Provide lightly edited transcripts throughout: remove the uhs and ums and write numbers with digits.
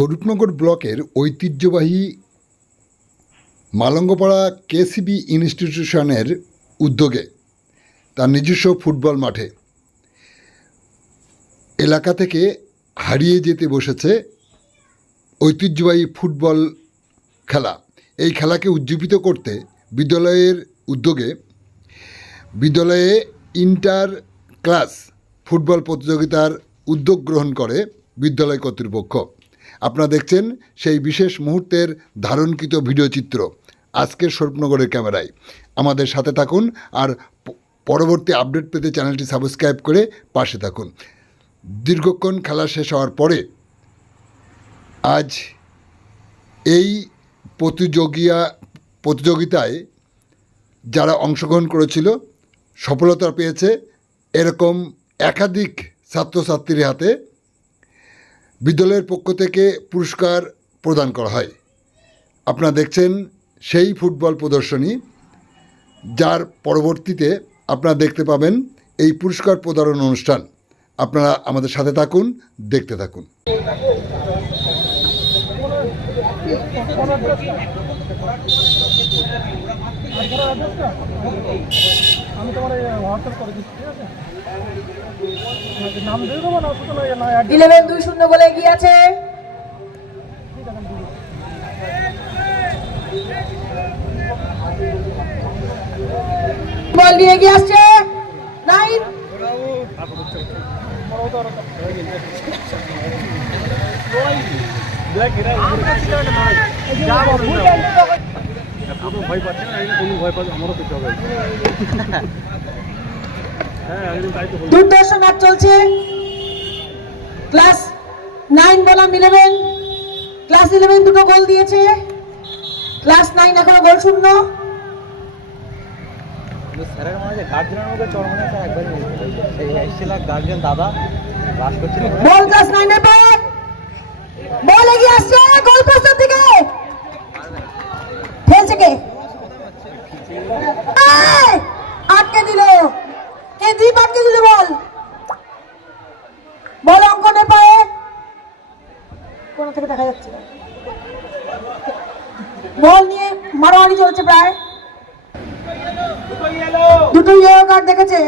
স্বরূপনগর ব্লকের ঐতিহ্যবাহী মালঙ্গপাড়া কেসিবি ইনস্টিটিউশনের উদ্যোগে তার নিজস্ব ফুটবল মাঠে এলাকা থেকে হারিয়ে যেতে বসেছে ঐতিহ্যবাহী ফুটবল খেলা। এই খেলাকে উজ্জীবিত করতে বিদ্যালয়ের উদ্যোগে বিদ্যালয়ে ইন্টার ক্লাস ফুটবল প্রতিযোগিতার উদ্যোগ গ্রহণ করে বিদ্যালয় কর্তৃপক্ষ। আপনারা দেখছেন সেই বিশেষ মুহূর্তের ধারণকৃত ভিডিওচিত্র আজকের স্বরূপনগরের ক্যামেরায়। আমাদের সাথে থাকুন আর পরবর্তী আপডেট পেতে চ্যানেলটি সাবস্ক্রাইব করে পাশে থাকুন। দীর্ঘক্ষণ খেলা শেষ হওয়ার পরে আজ এই প্রতিযোগিতায় যারা অংশগ্রহণ করেছিল সফলতা পেয়েছে এরকম একাধিক ছাত্রছাত্রীর হাতে বিদ্যালয়ের পক্ষ থেকে পুরস্কার প্রদান করা হয়। আপনারা দেখছেন সেই ফুটবল প্রদর্শনী, যার পরবর্তীতে আপনারা দেখতে পাবেন এই পুরস্কার প্রদান অনুষ্ঠান। আপনারা আমাদের সাথে থাকুন, দেখতে থাকুন। আমি তোমার 11-2-0 বলে এগিয়ে আছে। বল নিয়ে এগিয়ে আসছে 9। দুর্দর্শ ম্যাচ চলছে। ক্লাস 9 বনাম 11। ক্লাস 11 দুটো গোল দিয়েছে, ক্লাস 9 এখনো গোল শূন্য। স্যারের মধ্যে গার্জিয়ানের মধ্যে চরমনে স্যার একবার এই এসেছিল গার্জিয়ান দাদা ক্লাস করছিল। বল ক্লাস 9 এর পর বল এগিয়ে আসছে গোল পোস্টের দিকে। খেলছে কে? আটকে দিল কে? দীপ আটকে দিল। বল অঙ্কনের পায়ে, কোন থেকে দেখা যাচ্ছে না। বল নিয়ে মারামারি চলছে প্রায়। দুটো ইয়েলো কার্ড দেখেছে।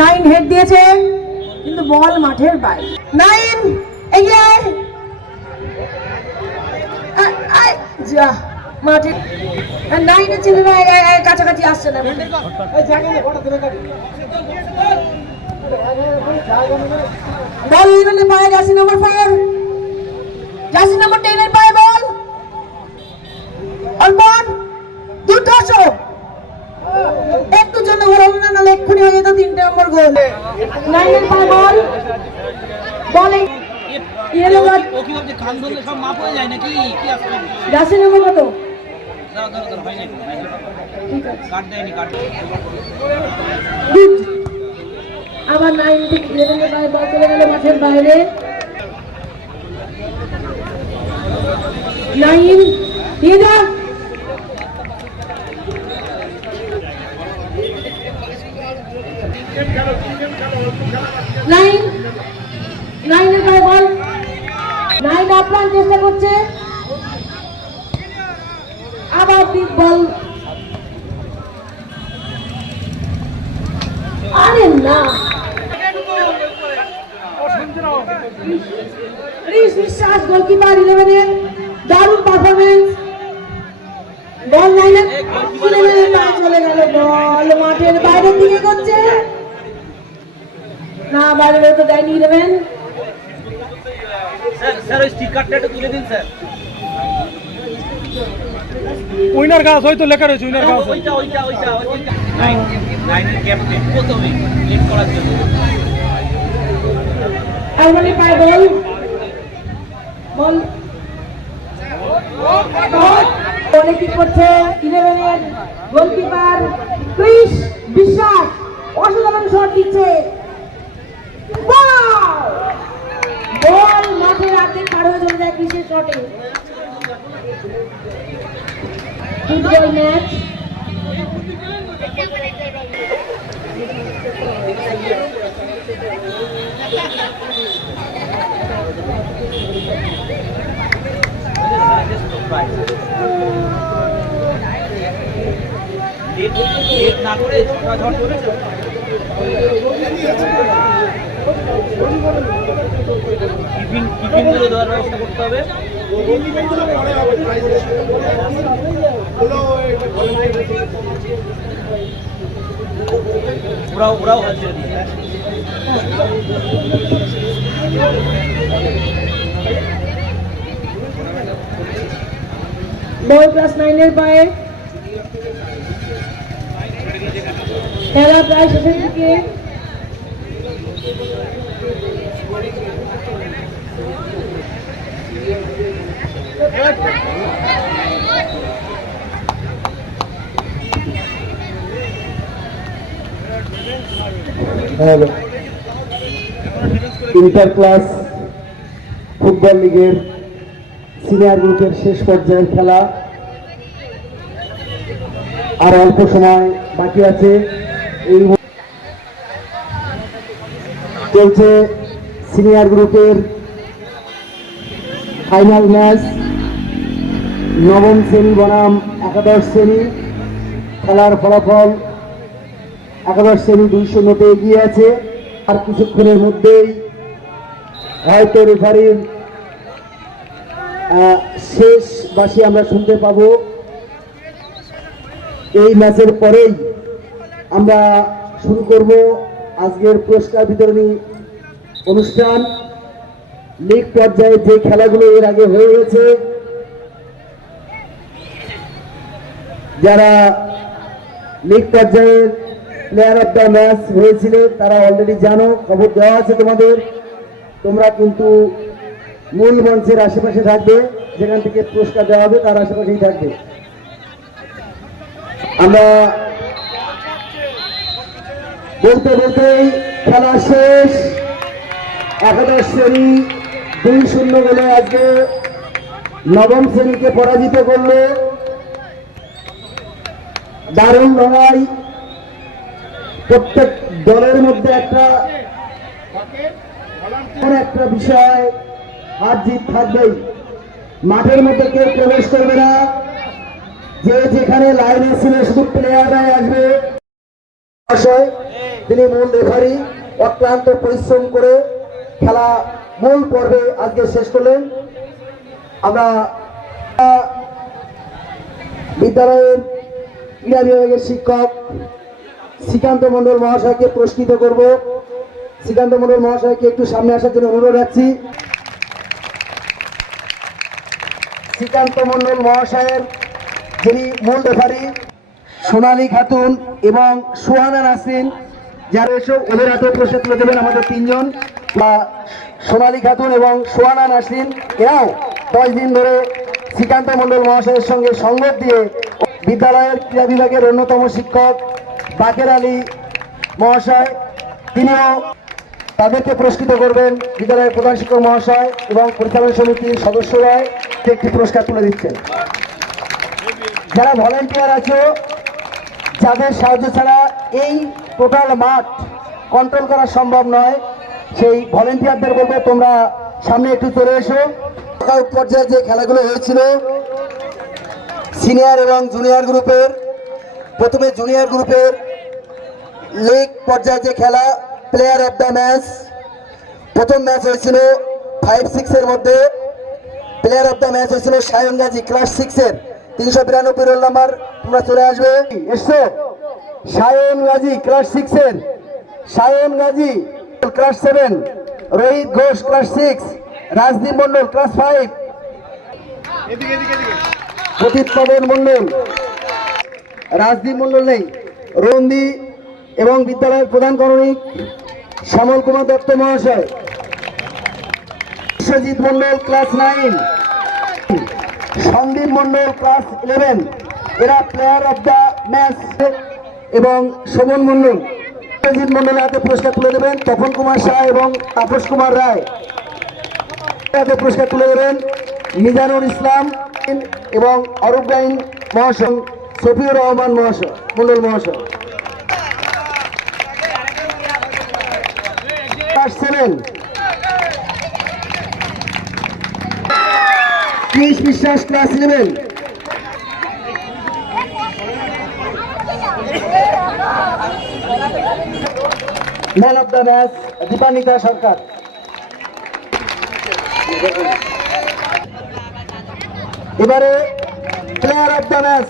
9 হেড দিয়েছে কিন্তু বল মাঠের বাইরে। 9 এগিয়ে যা মাঠে 9 এর ছেলেরা কাছাকাছি আসছে না। বল ইলেভেনের পায়ে জার্সি নম্বর 4, জার্সি নম্বর 10 এর পায়ে বল। অল্পন দুর্দর্শ একটু জন্য গোল হলো না, নাহলে এক্ষুনি হয়ে যেত 3 নম্বর গোল। 9 এর পায়ে বল। বলে ইয়েলো কার্ড। ও কি ভাবছে কান ধরলে সব মাপ হয়ে যায় নাকি? কি আছে? জার্সি নম্বর কত? দাও হয় না। ঠিক আছে, কাট দেয়নি, কাট। আবার 9 থেকে 11 এর পায়ে বল চলে গেল মাঠের বাইরে। 9 দিয়ে দাও। 9 এর পায়ে বল। 9 আপ্রাণ চেষ্টা করছে, আবার বিগ বল। আরে না, বিশ্বাস গোলকিপার 11 এর দারুণ পারফরমেন্স। বল 9 এর পায়ে চলে গেল, বল মাঠের বাইরের দিকে করছে না, বাইরে তো দেয়নি 11। স্যার ওই স্টিকারটা একটু তুলে দিন স্যার। উইনার গাছ হয়তো লেখা রয়েছে, উইনার গাছ ওইটা 9 এর ক্যাপ্টেন প্রথমে লিড করার জন্য। আলমানি পায় বল। বল বলে কি করছে 11 এর গোলকিপার ক্রিস বিশ্বাস। অসাধারণ শট দিচ্ছে। বল মাঠের আর্ধেক পার হয়ে চলে যায় ক্রিসের শটে। ফুটবল ম্যাচ বাইরে লেট না করে ঝড় করে টিফিন গুলো দেওয়ার ব্যবস্থা করতে হবে। ওরাও হাজিরা দিয়ে বয় ক্লাস 9 এর পায়ে খেলা প্রায় শেষের দিকে। ইন্টার ক্লাস ফুটবল লিগের সিনিয়র গ্রুপের শেষ পর্যায়ের খেলা আর অল্প সময় বাকি আছে। এই চলছে সিনিয়র গ্রুপের ফাইনাল ম্যাচ, নবম শ্রেণী বনাম একাদশ শ্রেণী। খেলার ফলাফল একাদশ শ্রেণী 2-0 এগিয়ে আছে। আর কিছুক্ষণের মধ্যেই হয়তো রেফারির শেষ বাঁশি আমরা শুনতে পাবো। এই ম্যাচের পরেই আমরা শুরু করব আজকের পুরস্কার বিতরণী অনুষ্ঠান। লীগ পর্যায়ে যে খেলাগুলো এর আগে হয়ে গেছে, যারা লীগ পর্যায়ের প্লেয়ার অফ দ্য ম্যাচ হয়েছিল তারা অলরেডি জানো, খবর দেওয়া আছে তোমাদের। তোমরা কিন্তু মূল মঞ্চের আশেপাশে থাকবে, যেখান থেকে পুরস্কার দেওয়া হবে তার আশেপাশেই থাকবে। আমরা বলতে বলতেই খেলা শেষ। একাদশ শ্রেণী 2-0 গোলে আজকে নবম শ্রেণীকে পরাজিত করলো। দারুণ লড়াই, প্রত্যেক দলের মধ্যে একটা বিষয় হার জিত থাকবেই। মাঠের মধ্যে কেউ প্রবেশ করবে না, যে যেখানে লাইনে ছিল শুধু প্লেয়াররাই আসবে। তিনি মূল রেফারি, অক্লান্ত পরিশ্রম করে খেলা মূল পর্বে আজকে শেষ করলেন। আমরা বিদ্যালয়ের ক্রীড়া বিভাগের শিক্ষক শ্রীকান্ত মণ্ডল মহাশয়কে পুরস্কৃত করব। শ্রীকান্ত মণ্ডল মহাশয়কে একটু সামনে আসার জন্য অনুরোধ রাখছি। শ্রীকান্ত মণ্ডল মহাশয়ের যিনি মূল রেফারি, সোনালী খাতুন এবং সুহানা নাসরিন, যারা এসব ওদের হাতে পুরস্কার তুলে দেবেন আমাদের 3 জন। সোনালী খাতুন এবং সুহানা নাসরিন এরাও 10 দিন ধরে শ্রীকান্ত মণ্ডল মহাশয়ের সঙ্গে সঙ্গত দিয়ে বিদ্যালয়ের ক্রীড়া বিভাগের অন্যতম শিক্ষক বাকের আলী মহাশয়, তিনিও তাদেরকে পুরস্কৃত করবেন। বিদ্যালয়ের প্রধান শিক্ষক মহাশয় এবং পরিচালনা সমিতির সদস্যরা একটি পুরস্কার তুলে দিচ্ছেন। যারা ভলেন্টিয়ার আছে, যাদের সাহায্য ছাড়া এই টোটাল মাঠ কন্ট্রোল করা সম্ভব নয়, সেই ভলেন্টিয়ারদের বলবো তোমরা সামনে একটু চলে এসো। নকআউট পর্যায়ে যে খেলাগুলো হয়েছিল সিনিয়র এবং জুনিয়র গ্রুপের, প্রথমে জুনিয়র গ্রুপের লীগ পর্যায়ে যে খেলা প্লেয়ার অফ দ্য ম্যাচ, প্রথম ম্যাচ হয়েছিল 5-6 এর মধ্যে। প্লেয়ার অফ দ্য ম্যাচ হয়েছিল সায়ন গাজী ক্লাস 6 এর 392 রোল নাম্বার। তোমরা চলে আসবে, এসছো। সায়ন গাজী ক্লাস 6 এর, Sayan Gazi class 7, Rohit Ghosh class 6, Rajdeep Mondal class 5, প্রদীপ পবন মন্ডল, রাজদীপ মন্ডল নেই, রন্দি এবং বিদ্যালয়ের প্রধান করণিক শ্যামল কুমার দত্ত মহাশয়, বিশ্বজিৎ মন্ডল ক্লাস 9, সন্দীপ মন্ডল ক্লাস 11, এরা প্লেয়ার অফ দ্য ম্যাচ। এবং শোভন মন্ডল, বিশ্বজিৎ মন্ডলের হাতে পুরস্কার তুলে দেবেন তপন কুমার শাহ এবং তাপস কুমার রায়। হাতে পুরস্কার তুলে দেবেন মিজানুর ইসলাম এবং অরূপ গাইন মহাশয়, শফিউর রহমান মহাশয় মন্ডল মহাশয়। Kris Biswas class 11। Man of the match Dipanita Sarkar. এবারে player of the match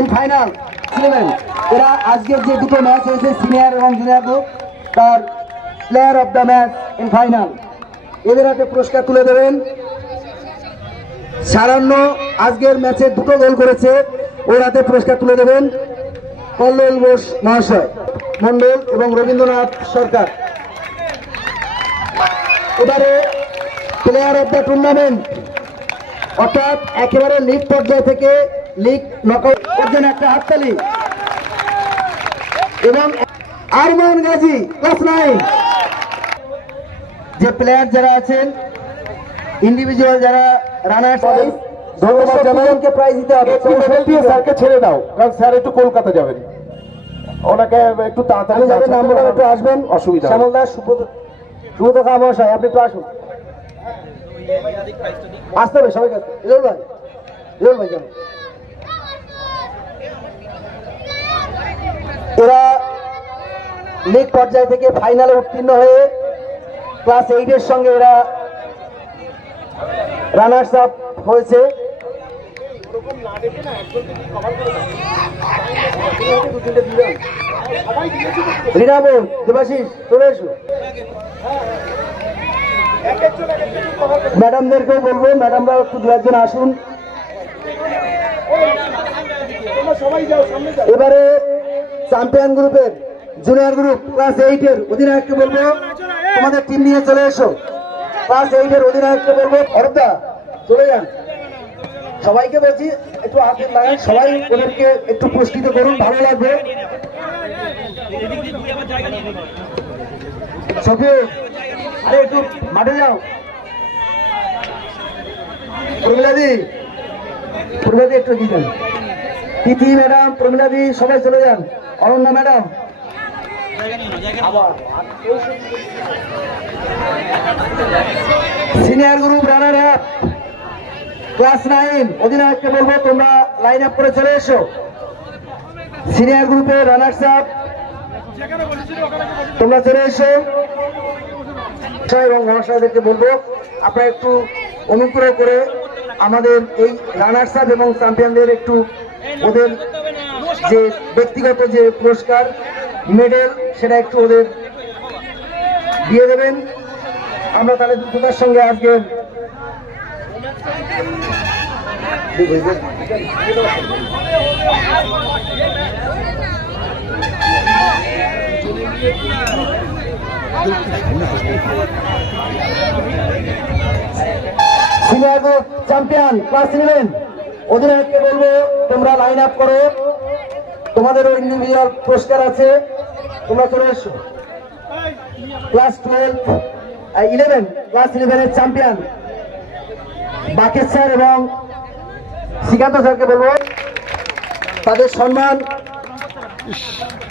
in final 11। এরা আজকের যে দুটো ম্যাচ হয়েছে সিনিয়র এবং জুনিয়র গ্রুপ, তার player of the match in final. এদের হাতে পুরস্কার তুলে দেবেন সারান্ন, আজকের ম্যাচে দুটো গোল করেছে, ওর হাতে পুরস্কার তুলে দেবেন কল্লোল বোস মহাশয় মন্ডল এবং রবীন্দ্রনাথ সরকার। এবারে প্লেয়ার অফ দ্য টুর্নামেন্ট, অর্থাৎ একেবারে লিগ পর্যায় থেকে লিগ নকআউট পর্যন্ত একটা হাততালি। এবং আরমান গাজী ক্লাস 9। যে প্লেয়ার যারা আছেন ইন্ডিভিজুয়াল যারা রানার, ধন্যবাদ জানাইকে প্রাইজ দিতে হবে। স্যারকে ছেড়ে দাও, কারণ স্যার একটু কলকাতা যাবেন, ওনাকে একটু তাড়াতাড়ি যাবেন, নাম বলে একটু আসবেন। অসুবিধা শ্যামল দাস, সুব্রত খা মহাশয়, আপনি একটু আসুন, আসতে হবে সবাইকে। ইলুল ভাই, ইলুল ভাই যান। এরা লিগ পর্যায় থেকে ফাইনালে উত্তীর্ণ হয়ে ক্লাস 8 এর সঙ্গে এরা রানার্স আপ হয়েছে। রিনাবন, দেবাশিস চলে এসো। ম্যাডামদেরকেও বলবো, ম্যাডামরা একটু দু একজন আসুন। এবারে চ্যাম্পিয়ন গ্রুপের জুনিয়র গ্রুপ ক্লাস 8 এর অধিনায়ককে বলবো তোমাদের টিম নিয়ে চলে এসো। ক্লাস 8 এর অধিনায়ককে বলবো অরদা চলে যান। সবাইকে বলছি একটু হাতে লাগান, সবাই ওদেরকে একটু পুরস্কৃত করুন, ভালো লাগবে। সফিউ, আরে একটু মাঠে যাও। প্রমিলাদি, প্রমিলাদি একটু এগিয়ে যান। তিথি ম্যাডাম, প্রমিলাদি সবাই চলে যান। Ananya madam, senior group runner up class 9 অধিনায়ককে বলবো তোমরা লাইন আপ করে চলে এসো। সিনিয়র গ্রুপের রানার্স আপ তোমরা চলে এসো। এবং মহাশয়দেরকে বলবো আপনারা একটু অনুগ্রহ করে আমাদের এই রানার্স আপ এবং চ্যাম্পিয়নদের একটু ওদের যে ব্যক্তিগত যে পুরস্কার মেডেল সেটা একটু ওদের দিয়ে দেবেন। আমরা তাহলে দ্রুততার সঙ্গে আজকে সিনিয়র গ্রুপ চ্যাম্পিয়ন ক্লাস 11 অধিনায়ককে বলবো তোমরা লাইন আপ করো, তোমাদেরও ইন্ডিভিজুয়াল পুরস্কার আছে, তোমরা চলে এসো। ক্লাস 11 ক্লাস 11 এর চ্যাম্পিয়ন বাকেশ স্যার এবং শ্রীকান্ত স্যারকে বলবো তাদের সম্মান,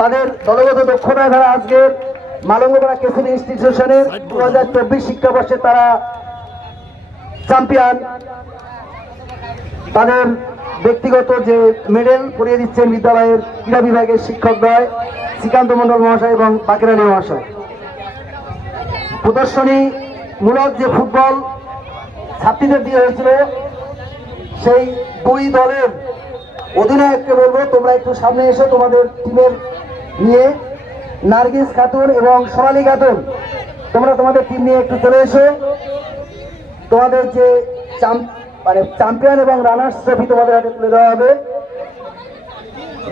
তাদের দলগত দক্ষতা দ্বারা আজকে মালঙ্গপাড়া কেসিবি ইনস্টিটিউশনের 2024 শিক্ষাবর্ষে তারা চ্যাম্পিয়ন। তাদের ব্যক্তিগত যে মেডেল পরিয়ে দিচ্ছেন বিদ্যালয়ের ক্রীড়া বিভাগের শিক্ষকদ্বয় শ্রীকান্ত মণ্ডল মহাশয় এবং বাকের আলী মহাশয়। প্রদর্শনী মূলক যে ফুটবল ছাত্রীদের দিয়ে হয়েছিল সেই দুই দলের অধিনায়ককে বলবো তোমরা একটু সামনে এসে তোমাদের টিমের নিয়ে, নার্গিস খাতুন এবং সোনালী খাতুন তোমরা তোমাদের টিম নিয়ে একটু চলে এসো। তোমাদের যে চ্যাম্পিয়ন এবং রানার্স ট্রফি তোমাদের হাতে তুলে দেওয়া হবে।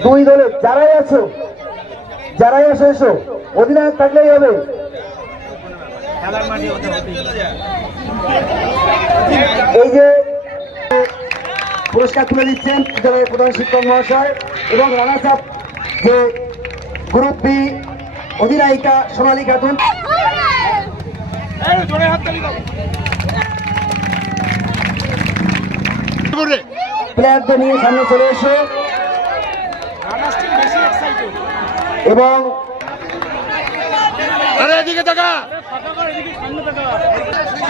দুই দলের যারাই আসো এসো, অধিনায়ক থাকলেই হবে। এই যে পুরস্কার তুলে দিচ্ছেন বিদ্যালয়ের প্রধান শিক্ষক মহাশয় এবং রানার্স আপ যে গ্রুপ বি অধিনায়িকা সোনালী খাতুন। প্লেয়ারদের নিয়ে সামনে চলে এসে এবং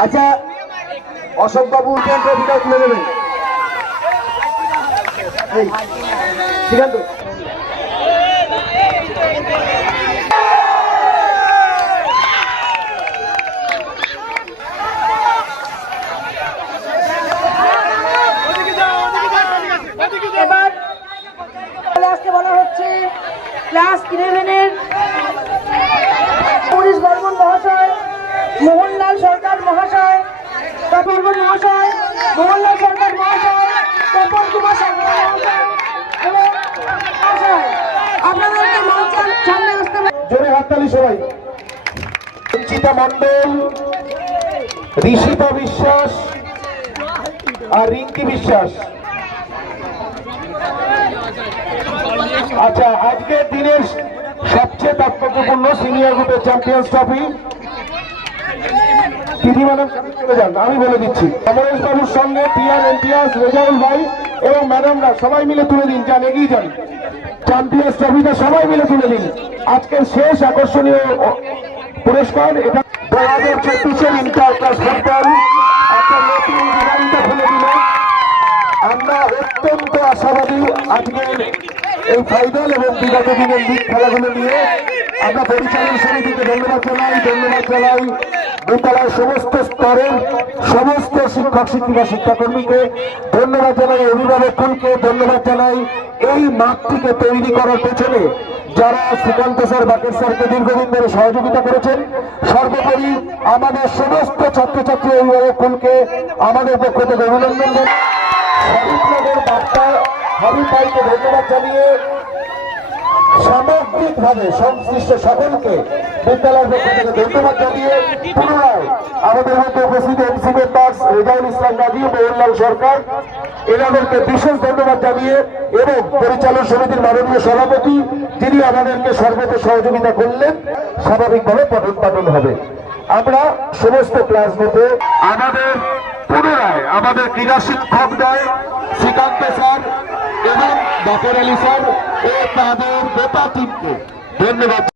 আচ্ছা অশোকবাবু ট্রফিটাও তুলে দেবেন। এই শ্রীকান্ত এবার চলে আসতে বলা হচ্ছে ক্লাস 11-এর পুলিশ বর্মন মহাশয়, মোহনলাল সরকার মহাশয়, বর্মন মহাশয়, মোহনলাল সরকার মহাশয়, তপন কুমার সরকার মহাশয় এবং মহাশয় আপনাদেরকে মঞ্চের সামনে আসতে জোরে হাততালি সবাই। রঞ্জিতা মণ্ডল, ঋষিতা বিশ্বাস আর রিঙ্কি বিশ্বাস। আচ্ছা, আজকের দিনের সবচেয়ে তাৎপর্যপূর্ণ সিনিয়র গ্রুপের চ্যাম্পিয়ন্স ট্রফি তিনি ম্যাডাম চলে যান, আমি বলে দিচ্ছি। অমরেশ বাবুর সঙ্গে টিআর এমটিআর রেজাউল ভাই এবং ম্যাডামরা সবাই মিলে তুলে দিন, যান এগিয়ে যান। চ্যাম্পিয়ন্স ট্রফিটা সবাই মিলে তুলে দিন। আজকের শেষ আকর্ষণীয় পুরস্কার এটা 2024-এর ইন্টার ক্লাস ফুটবল একটা নতুন দিগন্ত খুলে দিল। আমরা অত্যন্ত আশাবাদী আজকের এই ফাইনাল এবং বিগত দিনের লিগ খেলাগুলো নিয়ে। আমরা পরিচালন সমিতিকে ধন্যবাদ জানাই বিদ্যালয়ের সমস্ত স্তরের সমস্ত শিক্ষক শিক্ষিকা শিক্ষাকর্মীকে ধন্যবাদ জানাই, অভিভাবকগণকে ধন্যবাদ জানাই। এই মাঠটিকে তৈরি করার পেছনে যারা শ্রীকান্ত স্যার, বাকের স্যারকে দীর্ঘদিন ধরে সহযোগিতা করেছেন, সর্বোপরি আমাদের সমস্ত ছাত্রছাত্রী অভিভাবকগণকে আমাদের পক্ষ থেকে অভিনন্দন জানাই। শরীফনগর বার্তা হাবিব ভাইকে ধন্যবাদ জানিয়ে সামগ্রিকভাবে সংশ্লিষ্ট সকলকে বিদ্যালয়ের পক্ষ থেকে ধন্যবাদ জানিয়ে পুনরায় আমাদের মধ্যে উপস্থিত এমসি মেম্বার্স রেজাউল ইসলাম গাজী, মোহনলাল সরকার, এনাদেরকে বিশেষ ধন্যবাদ জানিয়ে এবং পরিচালন সমিতির মাননীয় সভাপতি যিনি আমাদেরকে সর্বত সহযোগিতা করলেন, স্বাভাবিকভাবে পঠন পাঠন হবে। আমরা সমস্ত ক্লাস গ্রুপে আমাদের পুনরায় আমাদের ক্রীড়া শিক্ষকদের শ্রীকান্ত স্যার এবং বাকের আলী স্যার ও তাদের গোটা টিমকে ধন্যবাদ।